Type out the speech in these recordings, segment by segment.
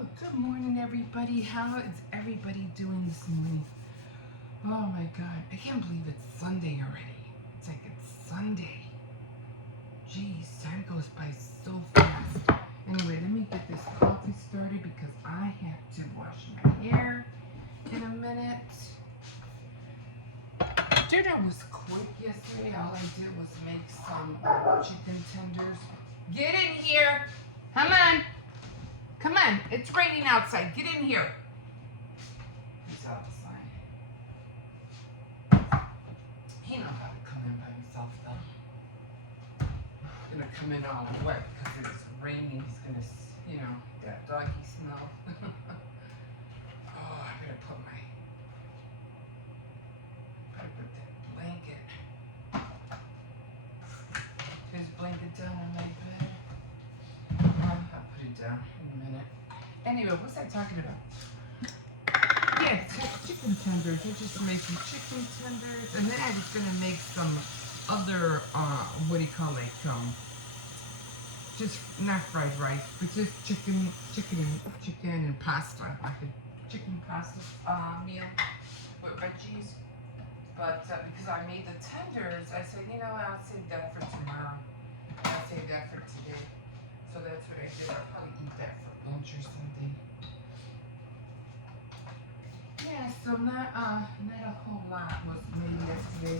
Good morning, everybody. How is everybody doing this morning? Oh my God, I can't believe it's Sunday already. It's like it's Sunday. Jeez, time goes by so fast. Anyway, let me get this coffee started because I have to wash my hair in a minute. Dinner was quick yesterday. All I did was make some chicken tenders. Get in here. Come on. Come on. It's raining outside. Get in here. He's outside. He knows how to come in by himself, though. He's gonna come in all wet because it's raining. He's gonna, that doggy smell. Oh, I better put that blanket. His blanket down on my bed. I'll put it down in a minute. Anyway, what's I talking about? Yeah, chicken tenders. I just made some chicken tenders, and then I was gonna make some other, just not fried rice, but just chicken and pasta, like a chicken pasta meal with veggies. But because I made the tenders, I said, I'll save that for tomorrow. I'll save that for today. So that's what I did. I'll probably eat that for lunch or something. Yeah, so not a whole lot was made yesterday.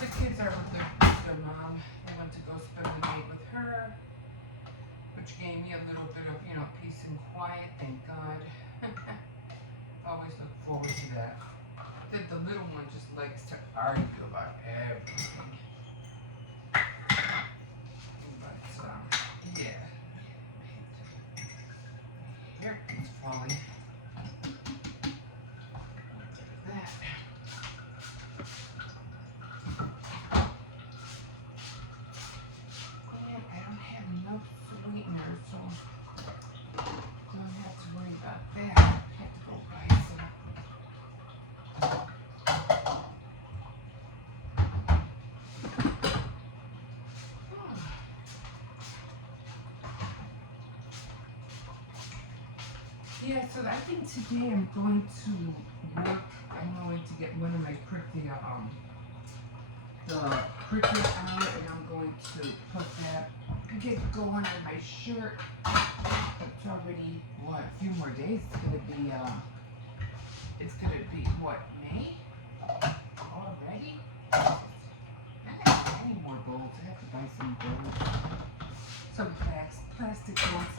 The kids are with their mom. They went to go spend the night with her, which gave me a little bit of, peace and quiet, thank God. Always look forward to that. The little one just likes to argue about everything. But, yeah. Here it's falling. That. And I don't have no sweetener, so don't have to worry about that. I have to go buy some. Yeah, so I think today I'm going to work. I'm going to get one of my the Cricut out, and I'm going to put that, get going on my shirt. It's already, a few more days. It's gonna be, May? Already? I don't have any more bowls. I have to buy some bowls. Some plastic bowls.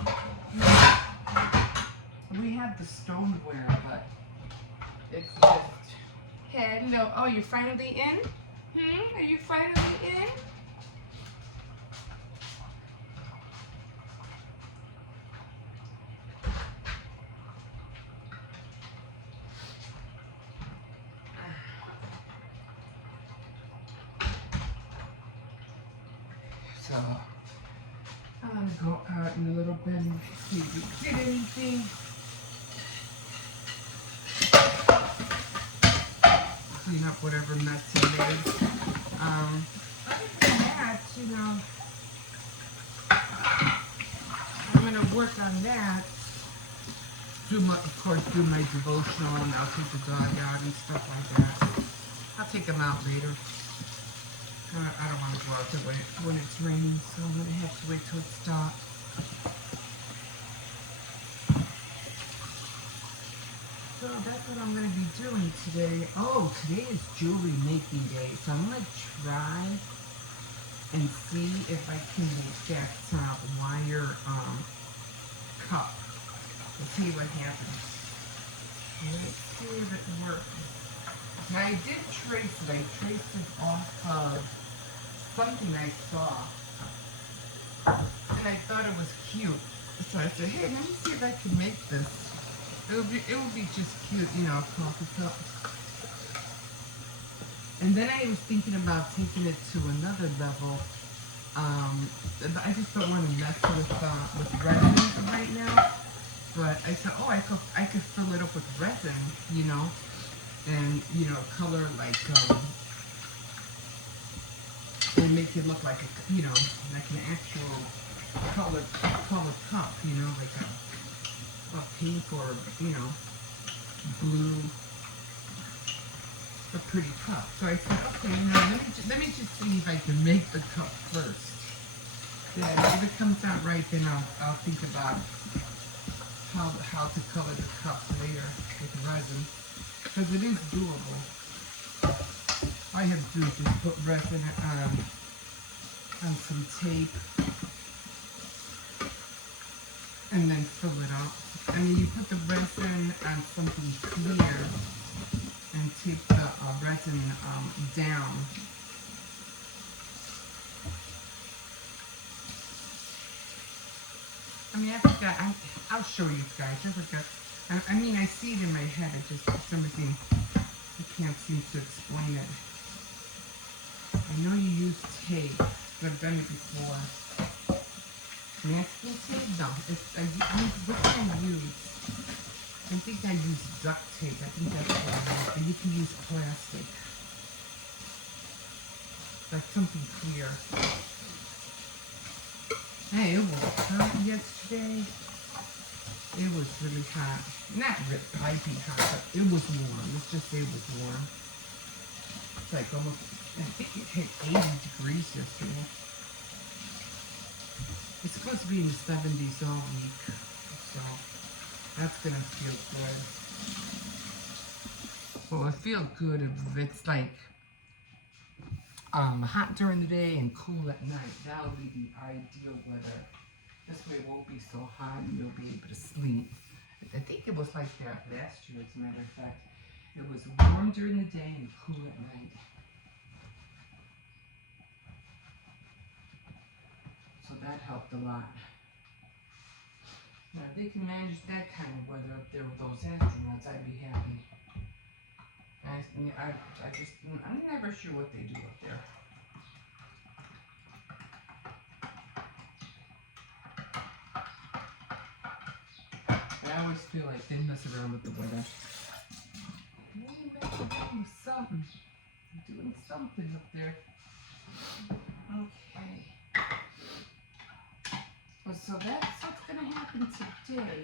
We have the stoneware, but it's just, hello. Oh, you're finally in? Are you finally in? So, I'm gonna go out in a little bit and see if we get anything. Clean up whatever mess he made. Other than that, I'm gonna work on that. Do my devotional, and I'll take the dog out and stuff like that. I'll take him out later. I don't want to go out there when it's raining, so I'm gonna have to wait till it stops. So that's what I'm going to be doing today. Oh, today is jewelry making day. So I'm going to try and see if I can make that wire cup. Let's see what happens. Let's see if it works. Now I did trace it. I traced it off of something I saw. And I thought it was cute. So I said, hey, let me see if I can make this. It would be just cute, a coffee cup. And then I was thinking about taking it to another level. I just don't want to mess with resin right now. But I said, I could fill it up with resin, and color like and make it look like like an actual color cup, like a a pink or, you know, blue, a pretty cup. So I said, okay, now let me just see if I can make the cup first. Then if it comes out right, then I'll think about how to color the cups later with resin, because it is doable. All I have to do is just put resin on some tape and then fill it up. I mean, you put the resin on something clear and tape the resin down. I mean, I forgot. I'll show you guys. I forgot. I mean, I see it in my head. It just, for some reason, I can't seem to explain it. I know you use tape, but I've done it before. Masking tape? No. What can I use? I think I use duct tape. I think that's what I use. And you can use plastic. Like something clear. Hey, it was hot yesterday. It was really hot. Not really piping hot, but it was warm. Let's just say it was warm. It's like almost, I think it hit 80 degrees yesterday. It's supposed to be in the 70s all week. So that's gonna feel good. Well, it feels good if it's like hot during the day and cool at night. That would be the ideal weather. This way it won't be so hot and you'll be able to sleep. I think it was like that last year, as a matter of fact. It was warm during the day and cool at night. So that helped a lot. Now, if they can manage that kind of weather up there with those astronauts, I'd be happy. I'm never sure what they do up there. I always feel like they mess around with the weather. They mess around with something. Doing something up there. Okay. Well, so that's what's going to happen today.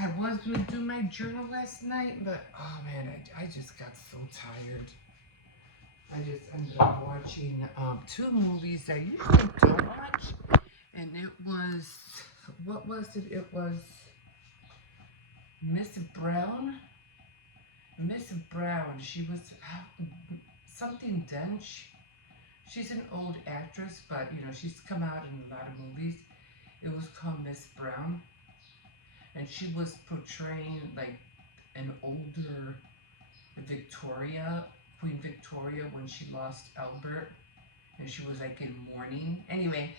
I was going to do my journal last night, but oh man, I just got so tired. I just ended up watching 2 movies I usually don't watch. And it was, what was it? It was Miss Brown. Miss Brown, she was something Dench. She's an old actress, but you know, she's come out in a lot of movies. It was called Miss Brown. And she was portraying like an older Victoria, Queen Victoria, when she lost Albert. And she was like in mourning. Anyway,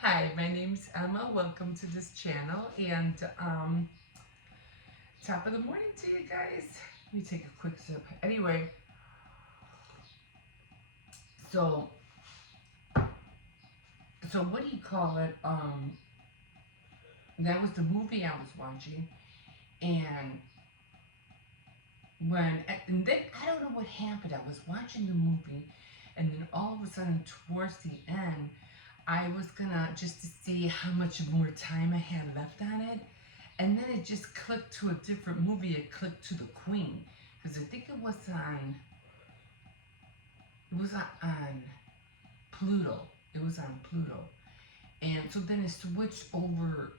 hi, my name's Emma. Welcome to this channel. And top of the morning to you guys. Let me take a quick sip. Anyway, so what do you call it? That was the movie I was watching, and then I don't know what happened. I was watching the movie, and then all of a sudden, towards the end, I was gonna just to see how much more time I had left on it, and then it just clicked to a different movie. It clicked to the Queen, because I think it was on Pluto. It was on Pluto, and so then it switched over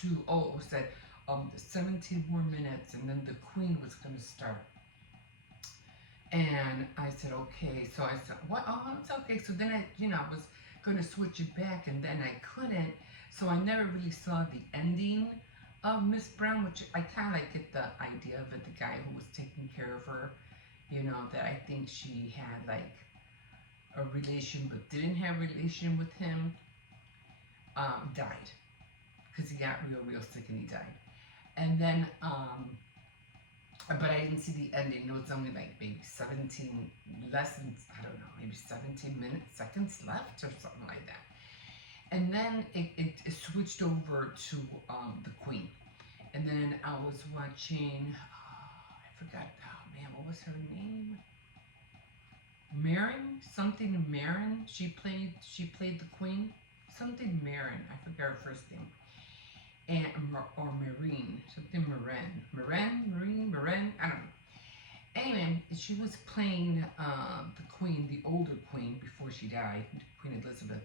to it was that 17 more minutes, and then the Queen was going to start. And I said, okay. So I said, what? Oh, it's okay. So then I was going to switch it back, and then I couldn't. So I never really saw the ending of Miss Brown, which I kind of like get the idea of it. The guy who was taking care of her, that I think she had like a relation but didn't have a relation with him, died. Because he got real sick and he died. And then, but I didn't see the ending. It was only like maybe 17, less than, I don't know, maybe 17 seconds left or something like that. And then it switched over to the Queen. And then I was watching, I forgot, oh man, what was her name? Marin, something Marin. She played the queen. Something Marin. I forgot her first name. And or Marine. Something Marine. I don't know. Anyway, she was playing the queen, the older queen before she died, Queen Elizabeth,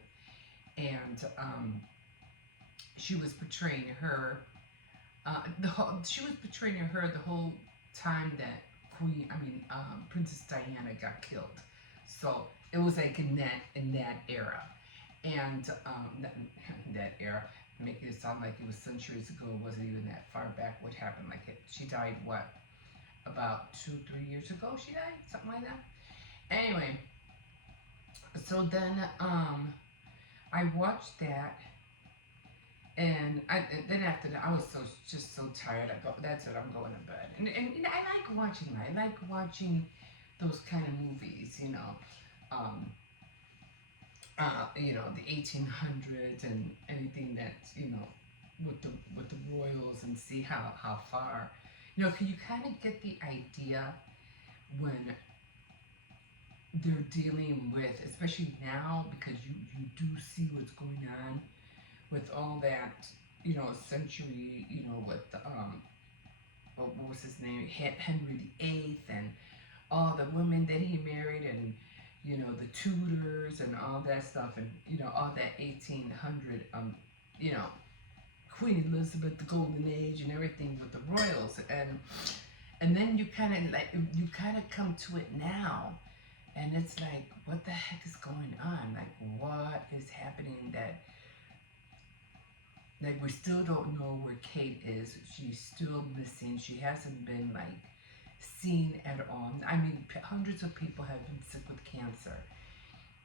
and she was portraying her. She was portraying her the whole time that Princess Diana got killed. So it was like in that era, and that era, making it sound like it was centuries ago. It wasn't even that far back. What happened? She died what, about 2, 3 years ago? She died, something like that. Anyway, so then I watched that, and then after that, I was just so tired. I go, that's it. I'm going to bed. And I like watching that. I like watching those kind of movies. Um, the 1800s and anything that's with the royals, and see how far. Can you kind of get the idea when they're dealing with, especially now, because you do see what's going on with all that, century, with what was his name, Henry VIII, and all the women that he married, and the Tudors and all that stuff, and all that 1800, you know Queen Elizabeth, the Golden Age, and everything with the royals, and then you kind of come to it now, and it's like, what the heck is going on? Like, what is happening that, like, we still don't know where Kate is. She's still missing. She hasn't been, like, seen at all. I mean, hundreds of people have been sick with cancer,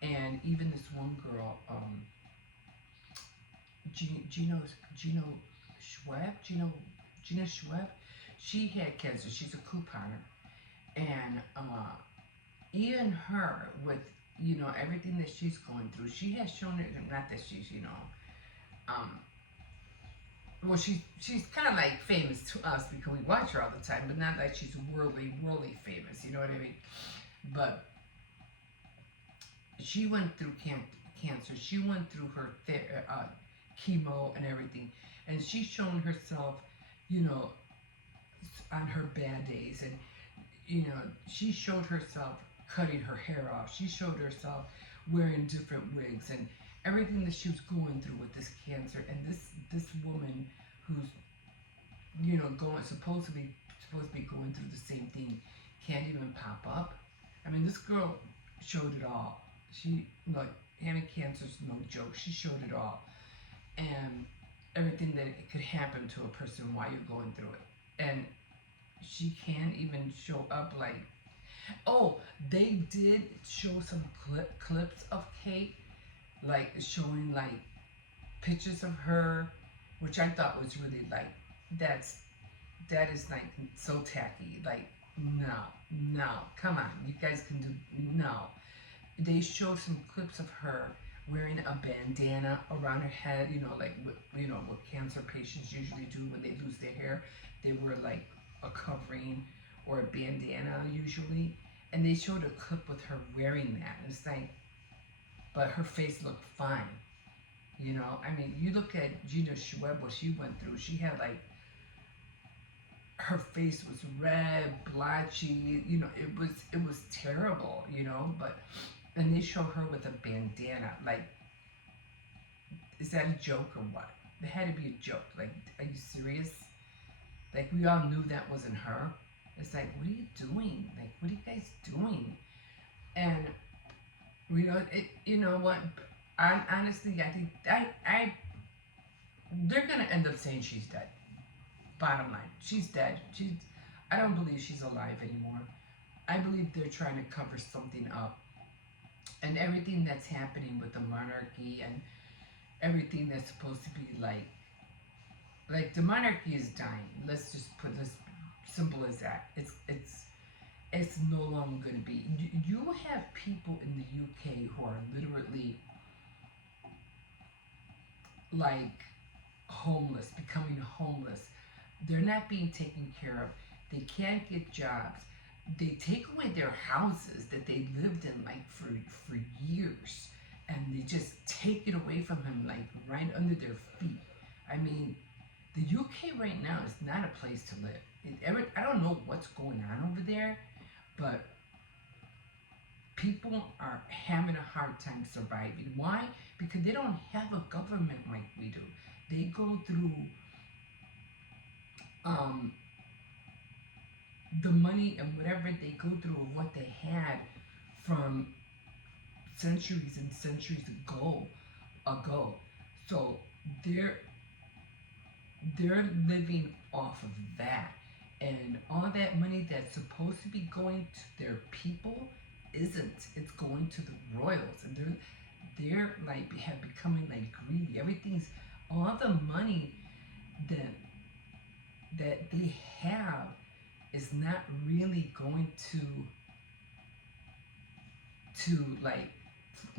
and even this one girl, Gino Gina Schweb, she had cancer. She's a couponer, and even her, with everything that she's going through, she has shown it. Not that she's um, well, she's kind of like famous to us because we watch her all the time, but not like she's worldly famous. You know what I mean? But she went through cancer. She went through her chemo and everything, and she's shown herself, you know, on her bad days, and she showed herself cutting her hair off. She showed herself wearing different wigs and everything that she was going through with this cancer. And this woman who's going supposed to be going through the same thing can't even pop up. I mean, this girl showed it all. She, like, having cancer is no joke. She showed it all, and everything that it could happen to a person while you're going through it. And she can't even show up. Like, oh, they did show some clips of Kate, like showing like pictures of her, which I thought was really like, that is like so tacky. Like, no, come on, you guys can do no. They showed some clips of her wearing a bandana around her head, like what cancer patients usually do when they lose their hair. They wear like a covering or a bandana usually, and they showed a clip with her wearing that. And it's like, but her face looked fine. I mean, you look at Gina Schweb, what she went through. She had like, her face was red, blotchy. It was terrible. But and they show her with a bandana. Like, is that a joke or what? It had to be a joke. Like, are you serious? Like, we all knew that wasn't her. It's like, what are you doing? Like, what are you guys doing? And you know what? Honestly, I think they're gonna end up saying she's dead. Bottom line, she's dead. I don't believe she's alive anymore. I believe they're trying to cover something up, and everything that's happening with the monarchy and everything that's supposed to be like the monarchy is dying. Let's just put this simple as that. It's no longer going to be. You have people in the UK who are literally like homeless, becoming homeless. They're not being taken care of. They can't get jobs. they take away their houses that they lived in like for years, and they just take it away from them like right under their feet. I mean, the UK right now is not a place to live. I don't know what's going on over there, but people are having a hard time surviving. Why? Because they don't have a government like we do. They go through um, the money and whatever they go through of what they had from centuries and centuries ago. So they're they're living off of that, and all that money that's supposed to be going to their people isn't. It's going to the royals, and they're like have becoming like greedy. Everything's all the money that they have is not really going to like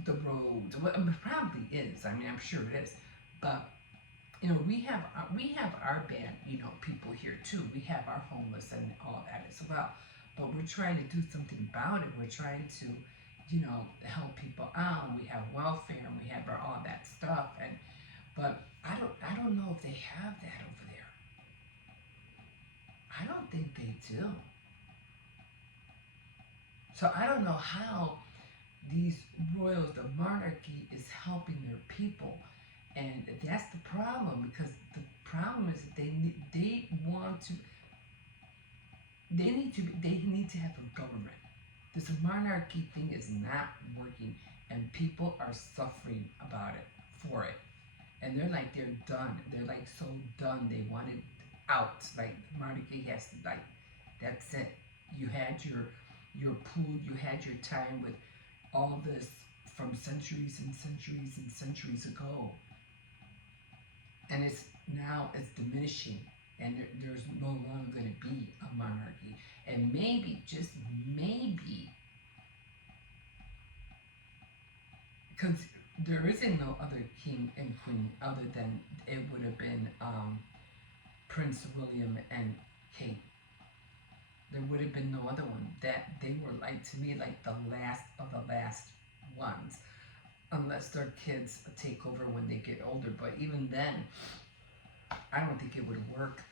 the roads. Well, it probably is. I mean, I'm sure it is, but you know, we have our bad, you know, people here too. We have our homeless and all that as well. But we're trying to do something about it. We're trying to, you know, help people out. We have welfare and we have all that stuff. And but I don't know if they have that over there. I don't think they do. So I don't know how these royals, the monarchy, is helping their people. And that's the problem, because the problem is that they want to they need to have a government. This monarchy thing is not working, and people are suffering about it for it. And they're done. They're like so done. They want it out. Like monarchy has to like that's it. You had your pool, you had your time with all this from centuries and centuries and centuries ago. And it's diminishing, and there's no longer going to be a monarchy. And maybe, just maybe, because there isn't no other king and queen other than it would have been Prince William and Kate. There would have been no other one. That they were like, to me, like the last of the last ones, unless their kids take over when they get older. But even then, I don't think it would work.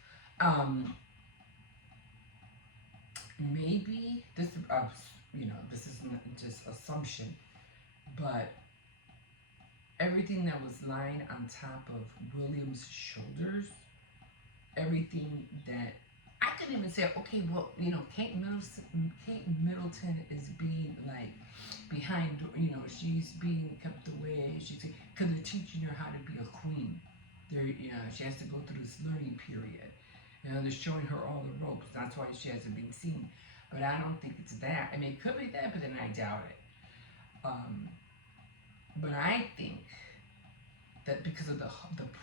Maybe this, you know, this is just assumption, but everything that was lying on top of William's shoulders, everything that I could even say, okay, well, you know, Kate Middleton is being like behind, you know, she's being kept away. She's because they're teaching her how to be a queen. You know, she has to go through this learning period. You know, they're showing her all the ropes. That's why she hasn't been seen. But I don't think it's that. I mean, it could be that, but then I doubt it. But I think that because of the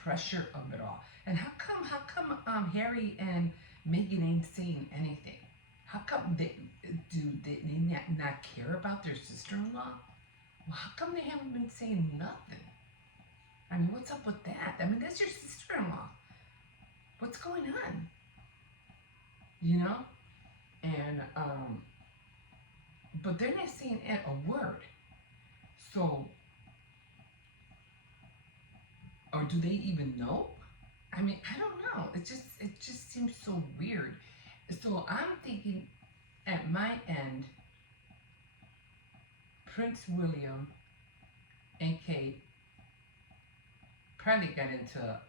pressure of it all, and how come Harry and Meghan ain't saying anything? How come they not care about their sister-in-law? Well, how come they haven't been saying nothing? I mean, what's up with that? I mean, that's your sister-in-law. What's going on? You know? And, but they're not saying a word. So, or do they even know? I mean, I don't know. It just seems so weird. So I'm thinking, at my end, Prince William and Kate probably got into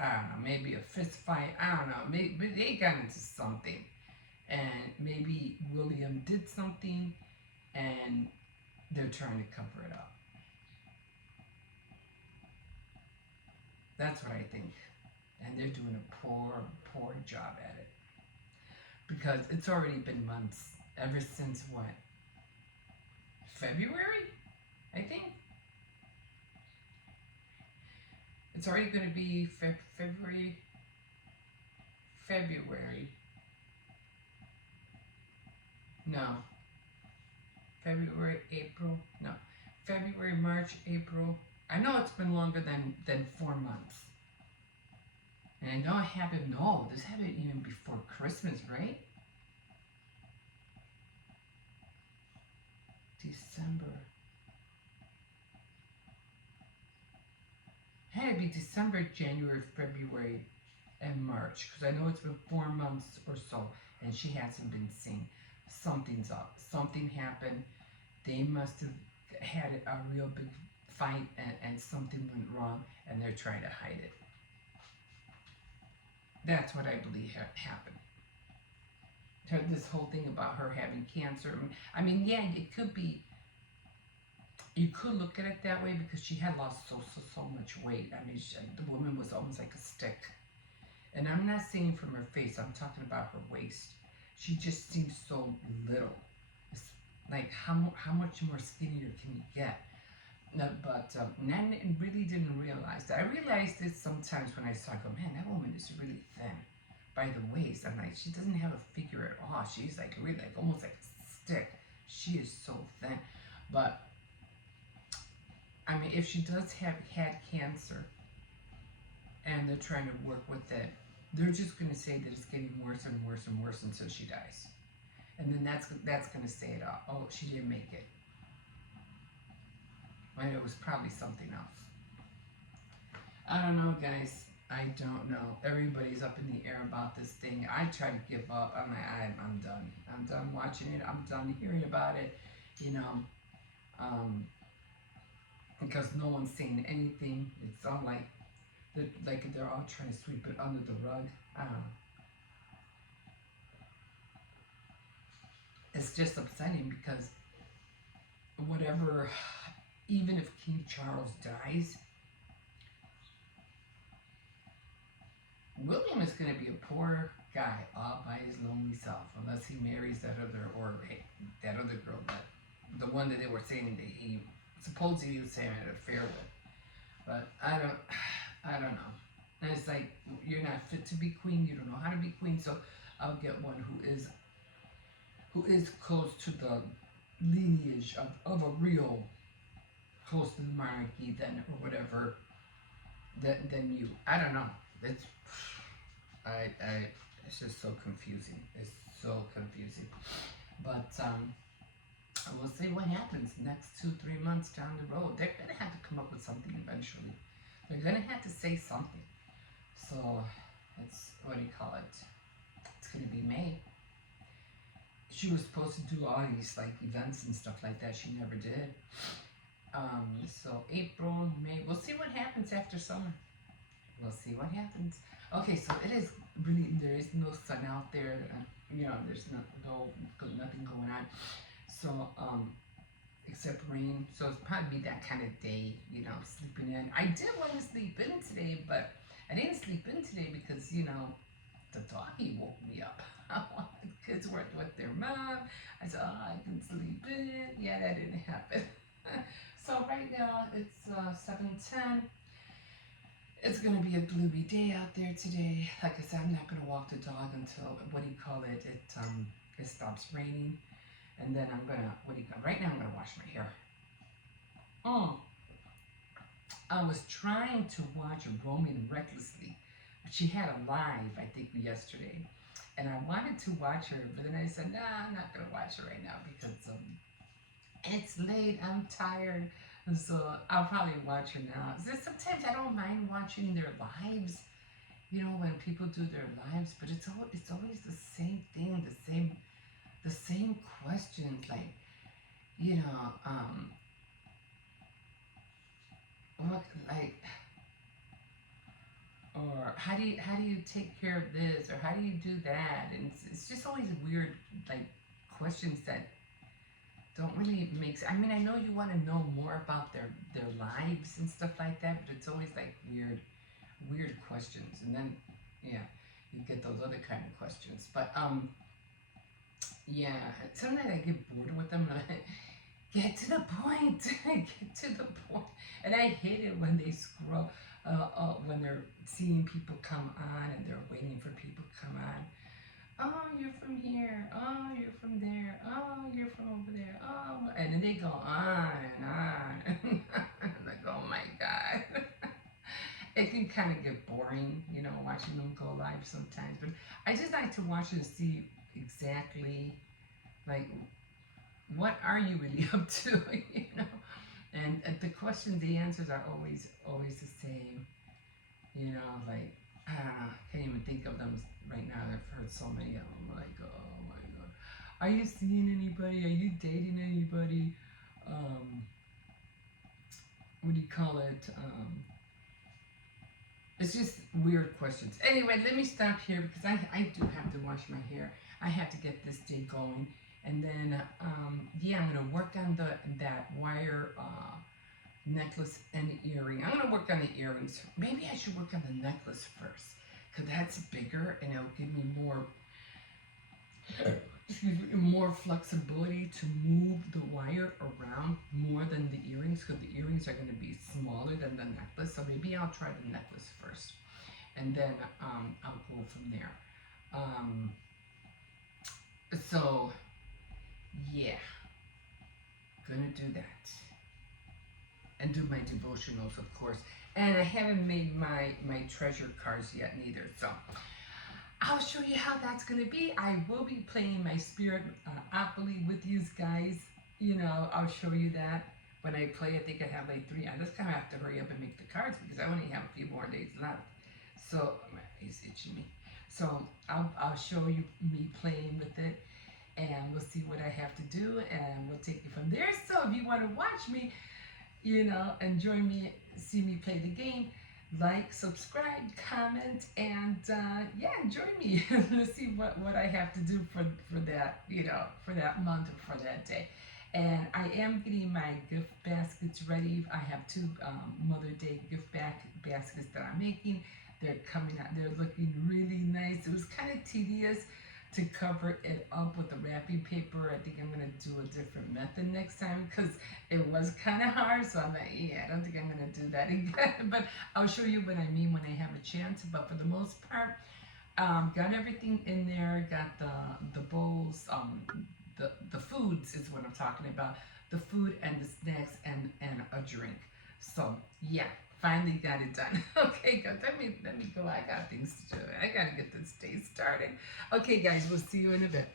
I don't know, maybe a fist fight. I don't know, maybe they got into something, and maybe William did something, and they're trying to cover it up. That's what I think, and they're doing a poor job at it, because it's already been months ever since what, February, I think. It's already going to be February. No. February, April. No. February, March, April. I know it's been longer than 4 months. And I know it happened, no, this happened even before Christmas, right? December. Had to be December, January, February, and March, because I know it's been 4 months or so, and she hasn't been seen. Something's up. Something happened. They must have had a real big fight, and something went wrong, and they're trying to hide it. That's what I believe happened. This whole thing about her having cancer. I mean, yeah, it could be. You could look at it that way because she had lost so much weight. I mean, the woman was almost like a stick. And I'm not saying from her face. I'm talking about her waist. She just seems so little. It's like how much more skinnier can you get? No, but I really didn't realize that. I realized it sometimes when I saw, I go, man, that woman is really thin by the waist. I'm like, she doesn't have a figure at all. She's like really like almost like a stick. She is so thin. But I mean, if she does have had cancer and they're trying to work with it, they're just going to say that it's getting worse and worse and worse until she dies. And then that's going to say it all. Oh, she didn't make it. And it was probably something else. I don't know, guys. I don't know. Everybody's up in the air about this thing. I try to give up. I'm like, I'm done. I'm done watching it. I'm done hearing about it. You know, because no one's saying anything. It's all like they're all trying to sweep it under the rug. I don't know. It's just upsetting because whatever, even if King Charles dies, William is going to be a poor guy all by his lonely self unless he marries that other girl, the one that they were saying that he supposedly he was saying had an affair with. But I don't know. And it's like, you're not fit to be queen. You don't know how to be queen. So I'll get one who is close to the lineage of a real close to the monarchy then or whatever than you. I don't know. It's it's just so confusing. It's so confusing. But we'll see what happens next 2-3 months down the road. They're gonna have to come up with something eventually. They're gonna have to say something. So it's, what do you call it? It's gonna be May. She was supposed to do all these like events and stuff like that. She never did. So April, May. We'll see what happens after summer. We'll see what happens. Okay, so it is really, there is no sun out there. You know, there's nothing going on. So except rain. So it's probably that kind of day. You know, sleeping in. I did want to sleep in today, but I didn't sleep in today because the doggy woke me up. The kids weren't with their mom. I said, oh, I can sleep in. Yeah, that didn't happen. So right now it's 7:10. It's gonna be a gloomy day out there today. Like I said, I'm not gonna walk the dog until it stops raining, and then I'm gonna right now I'm gonna wash my hair. I was trying to watch Roaming Recklessly. She had a live, I think, yesterday, and I wanted to watch her, but then I said, nah, I'm not gonna watch her right now because it's late. I'm tired. So I'll probably watch her now. Sometimes I don't mind watching their lives, when people do their lives, but it's always the same thing, the same questions, like, what, like, or how do you take care of this, or how do you do that, and it's just always weird, like, questions that don't really make sense. I mean, I know you want to know more about their lives and stuff like that, but it's always like weird questions, and then you get those other kind of questions. But sometimes I get bored with them. And get to the point. Get to the point. And I hate it when they scroll, when they're seeing people come on and they're waiting for people to come on. Oh, you're from here. Oh, you're from there. Oh, you're from over there. Oh, and then they go on and on. Like, oh my God. It can kind of get boring, watching them go live sometimes. But I just like to watch and see exactly, like, what are you really up to? You know, and the questions, the answers are always the same. You know, like I don't know, can't even think of them right now. I've heard so many of them. Like, oh my god, are you seeing anybody? Are you dating anybody? Um, what do you call it? It's just weird questions. Anyway, let me stop here because I do have to wash my hair. I have to get this day going, and then yeah, I'm gonna work on that wire necklace and earring. I'm gonna work on the earrings. Maybe I should work on the necklace first, cause that's bigger and it'll give me more, excuse me, more flexibility to move the wire around more than the earrings, because the earrings are gonna be smaller than the necklace. So maybe I'll try the necklace first, and then I'll go from there. Um, so yeah, gonna do that. And do my devotionals, of course. And I haven't made my treasure cards yet, neither. So I'll show you how that's gonna be. I will be playing my spirit Opoly with you guys. You know, I'll show you that when I play. I think I have like 3. I just kind of have to hurry up and make the cards because I only have a few more days left. So he's itching me. So I'll show you me playing with it, and we'll see what I have to do, and we'll take it from there. So if you want to watch me, you know, and join me, see me play the game, like, subscribe, comment, and yeah, join me. Let's see what I have to do for that, you know, for that month or for that day. And I am getting my gift baskets ready. I have 2 Mother Day gift baskets that I'm making. They're coming out. They're looking really nice. It was kind of tedious to cover it up with the wrapping paper. I think I'm gonna do a different method next time because it was kind of hard. So I'm like, yeah, I don't think I'm gonna do that again. But I'll show you what I mean when I have a chance. But for the most part, got everything in there. Got the bowls. The foods is what I'm talking about. The food and the snacks and a drink. So yeah, finally got it done. Okay, guys, let me go. I got things to do. I gotta get this day started. Okay, guys, we'll see you in a bit.